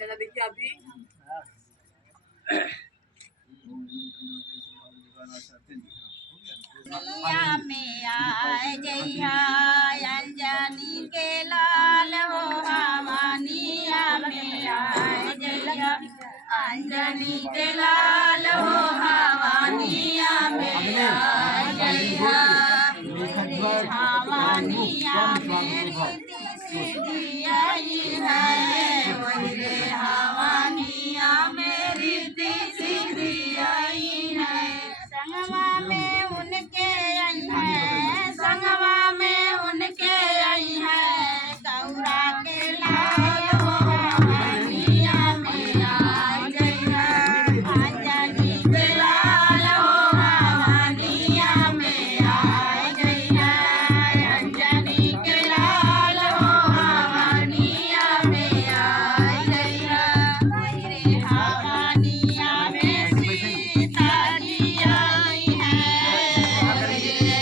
चाचा देखिए अभी में आए जइया अंजनी के लाल हो भवानिया में आए जइया अंजनी के लाल हो भवानिया में आए जइया भवानिया मेरी सिद्धि आई है वही भवानिया मेरी सिद्धि आई है संगवा में उनके आई है संगवा में उनके आई है गौरा के लाल हो भवानिया में आई गई है अंजनी के लाल हो भवानिया में आई गई है अंजनी के लाल हो भवानिया में आई गई है भवानिया में सीता जी आई है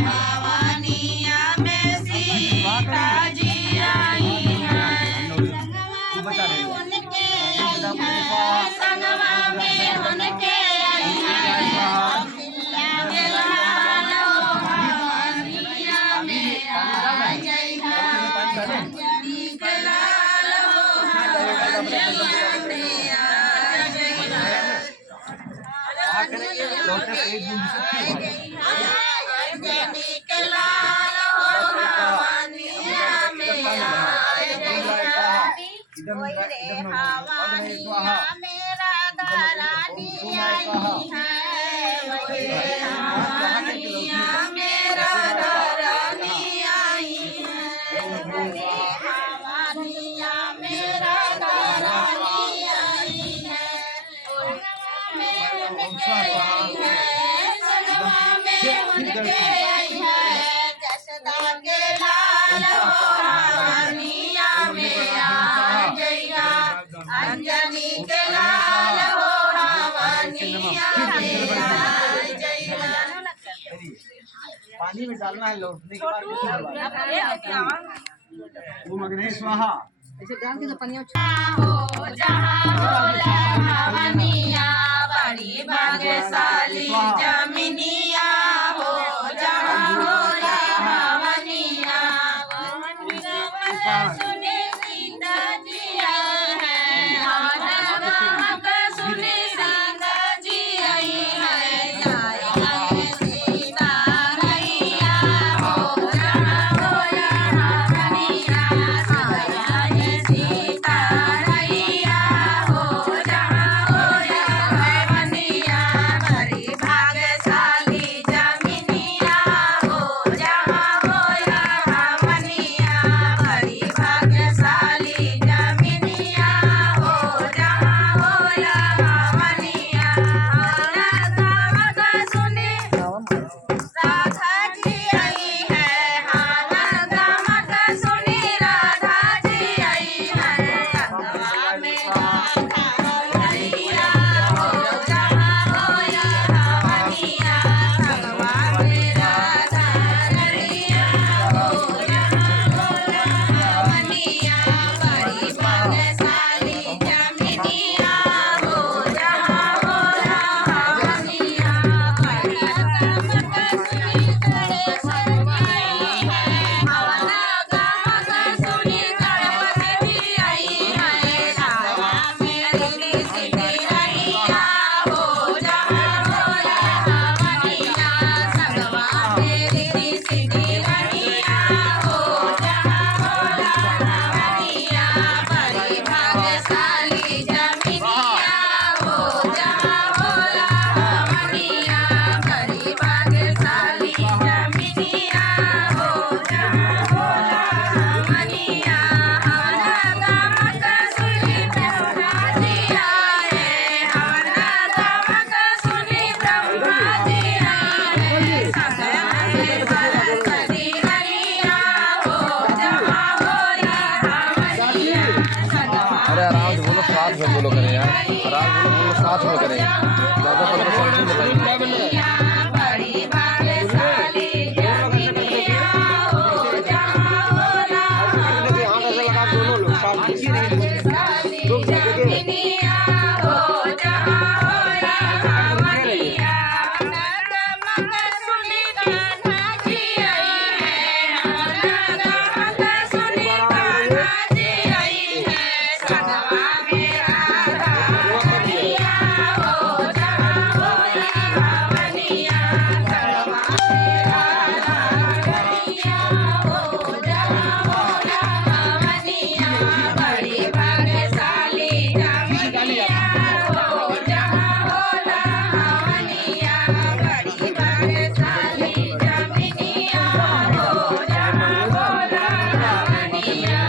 भवानिया में सीता जी आई है संगवा में उनके आई है पिल्ला के लाल हो भवानिया में आई गई है अंजनी के लाल हो भवानिया में आई गई है अंजनी के लाल हो भवानिया में आई गई है वही रे भवानिया मेरा धरानी आई है वही रे भवानिया मेरा धरानी आई है वही भवानिया मेरा धरानी आई है संगवा में उनके आई है जसदा के लाल हो भवानिया में आ जइया अंजनी के लाल हो भवानिया में आ जइया पानी में डालना है लौटने के बाद वो मगने स्वाहा ऐसे डाल के पनिया हो जहाँ होला भवानिया बड़ी भाग्यशाली जमीनिया हो जहाँ होला भवानिया सुने सीता जी आई है सुने सीता जी आई है सीता रैया हो जहाँ होला भवानिया सीता रैया हो जहाँ होला भवानिया बड़ी भाग्यशाली जमीनिया हो जहाँ होला भवानिया बड़ी भाग्यशाली जमीनिया हो जहाँ होला भवानिया राधा सुने राधा जी आई है हाँ दामद सुनी राधा जी आई है संगवा में राधा रैया हो जहाँ होला भवानिया संगवा में राधा रैया हो जहाँ होला भवानिया बड़ी भाग्यशाली जमीनिया हो जहाँ होला भवानिया बड़ी दामद सुनी गणेश जी आई है हवना दामद सुनी गणपति जी आई है राधा मेरी सिद्धि रैया हो जहाँ होला भवानिया संगवा मेरी सिद्धि रैया हो जहाँ होला भवानिया बड़ी भाग्यशाली जमीनिया हो जहाँ होला भवानिया बड़ी भाग्यशाली जमीनिया हो जहाँ होला भवानिया हवना दामद सुनी ब्रह्मा जी आए हवना दामद सुनी ब्रह्मा जी आए संगवा में सरस्वती रैया हो जहाँ होला भवानिया संगवा अरे आराम से बोलो, साथ में बोलो करें यार, आराम से बोलो, साथ में करें, ज़्यादा परेशानी नहीं बताइए। बड़ी भाग्यशाली जमीनिया हो जहाँ होला भवानिया बड़ी भाग्यशाली जमिनिया हो जहाँ होया हवनिया नगमग सुनी कान्हा जी आई है नगमग सुनी कान्हा जी आई है संगवा में राधा रमनिया हो जहाँ होया हवनिया संगवा में राधा रमनिया हो जहाँ होया हवनिया बड़ी भाग्यशाली जमिनिया हो जहाँ होला हवनिया बड़ी भाग्यशाली जमिनिया हो जहाँ होला हवनिया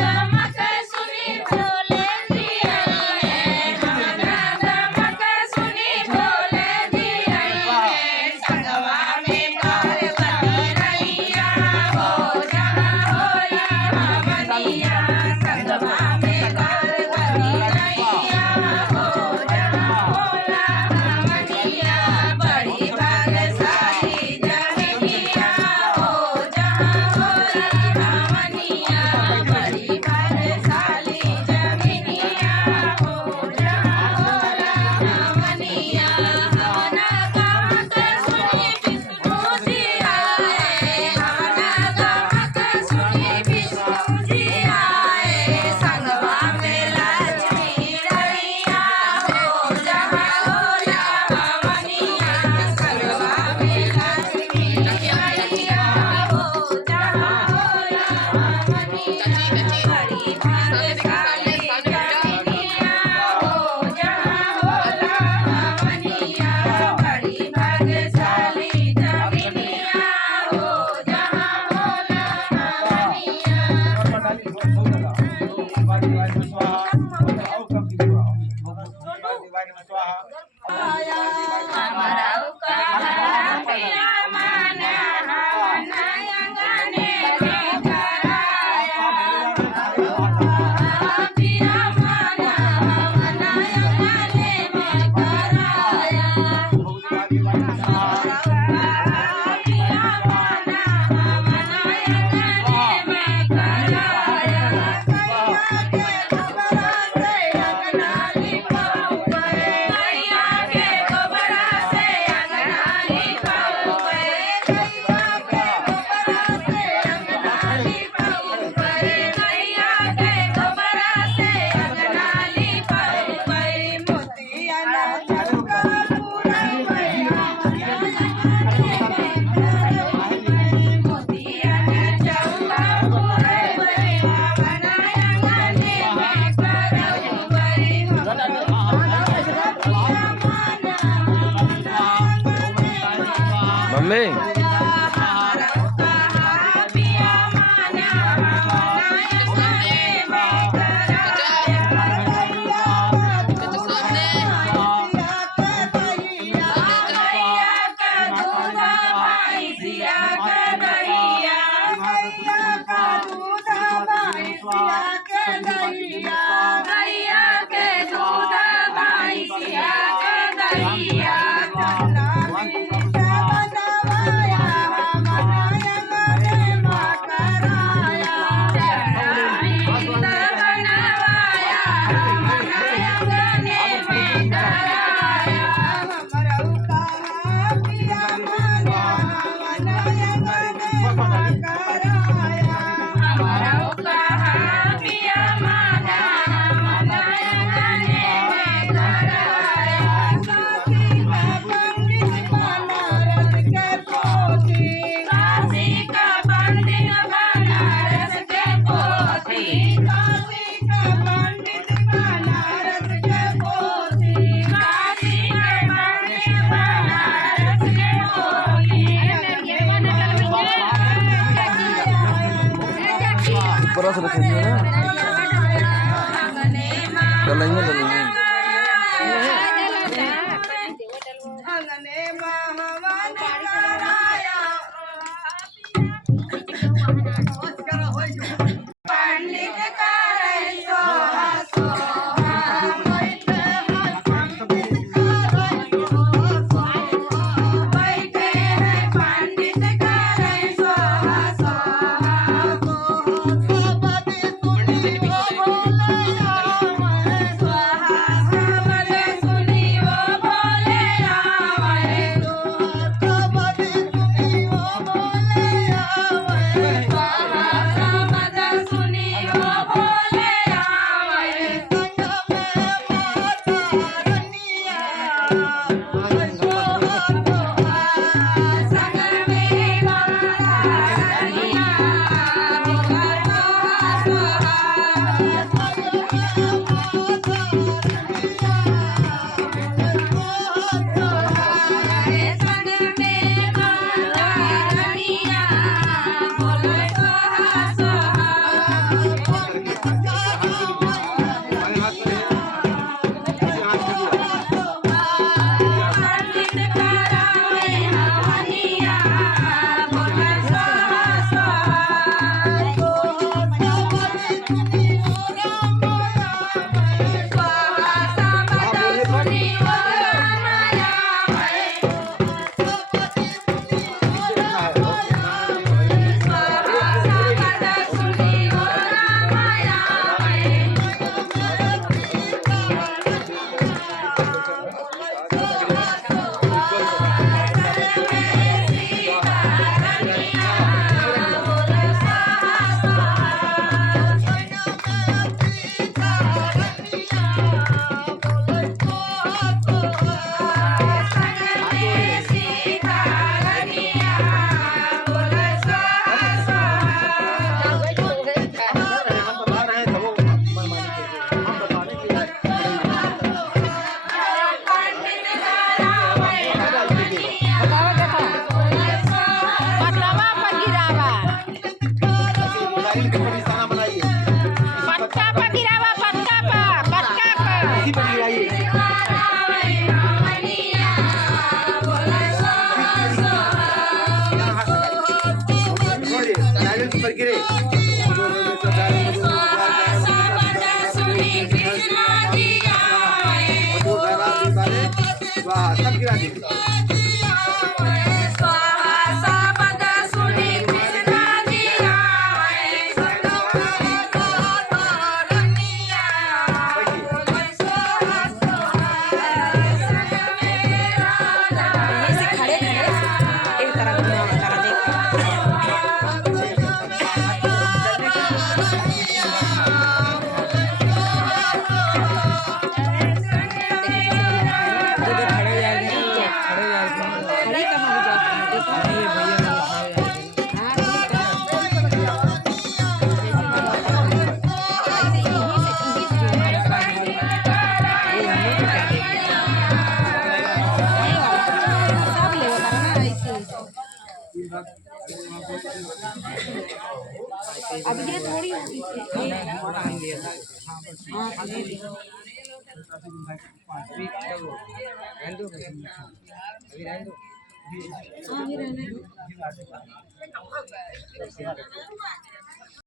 नगमग सुनी भोले जी आई है नगमग सुनी भोले जी आई है संगवा में पार्वती रैया हो जहाँ होला हवनिया संगवा में पार्वती रैया हो जहाँ होला हवनिया बड़ी भाग्यशाली जमिनिया हो जहाँ होला हवनिया बड़ी भाग्यशाली जमिनिया हो जहाँ होला हवनिया हवना गावत सुनी विष्णु जी आए हवना गावत सुनी विष्णु जी आए संगवा में लक्ष्मी रैया हो जहाँ होला हवनिया संगवा में लक्ष्मी रैया हो जहाँ होला हवनिया बड़ी भाग्यशाली जमिनिया हो जहाँ होला हवनिया बड़ी भाग्यशाली जमिनिया हो जहाँ होला हवनिया हमारा कहा पिया माना नयंगने में कराया पिया माना नयंगने में कराया पिया माना नयंगने में कराया कैया के खबरा से अंगना लिपाऊ कैया के खबरा से अंगना लिपाऊ कैया के खबरा से अंगना लिपाऊ मोतिया ना चौका पूरा मोतिया ना चौका पूरा बनाया गाने में करो मम्मी पिया माना नयंगने में कराया गैया का दूध भैंसिया का गैया गैया के दूध भैंसिया का गैया ऊपर से रखेंगे ना डलेंगे डलेंगे पंडित करे सोहा सोहा बैठे हैं पंडित करे सोहा सोहा स्वाहा शब्द सुनी कृष्ण जी आए रनिया स्वाहा ऐसे खड़े खड़े एक तरह करा दे खड़े कहाँ हो जाते हैं देखो अब ये थोड़ी हाँ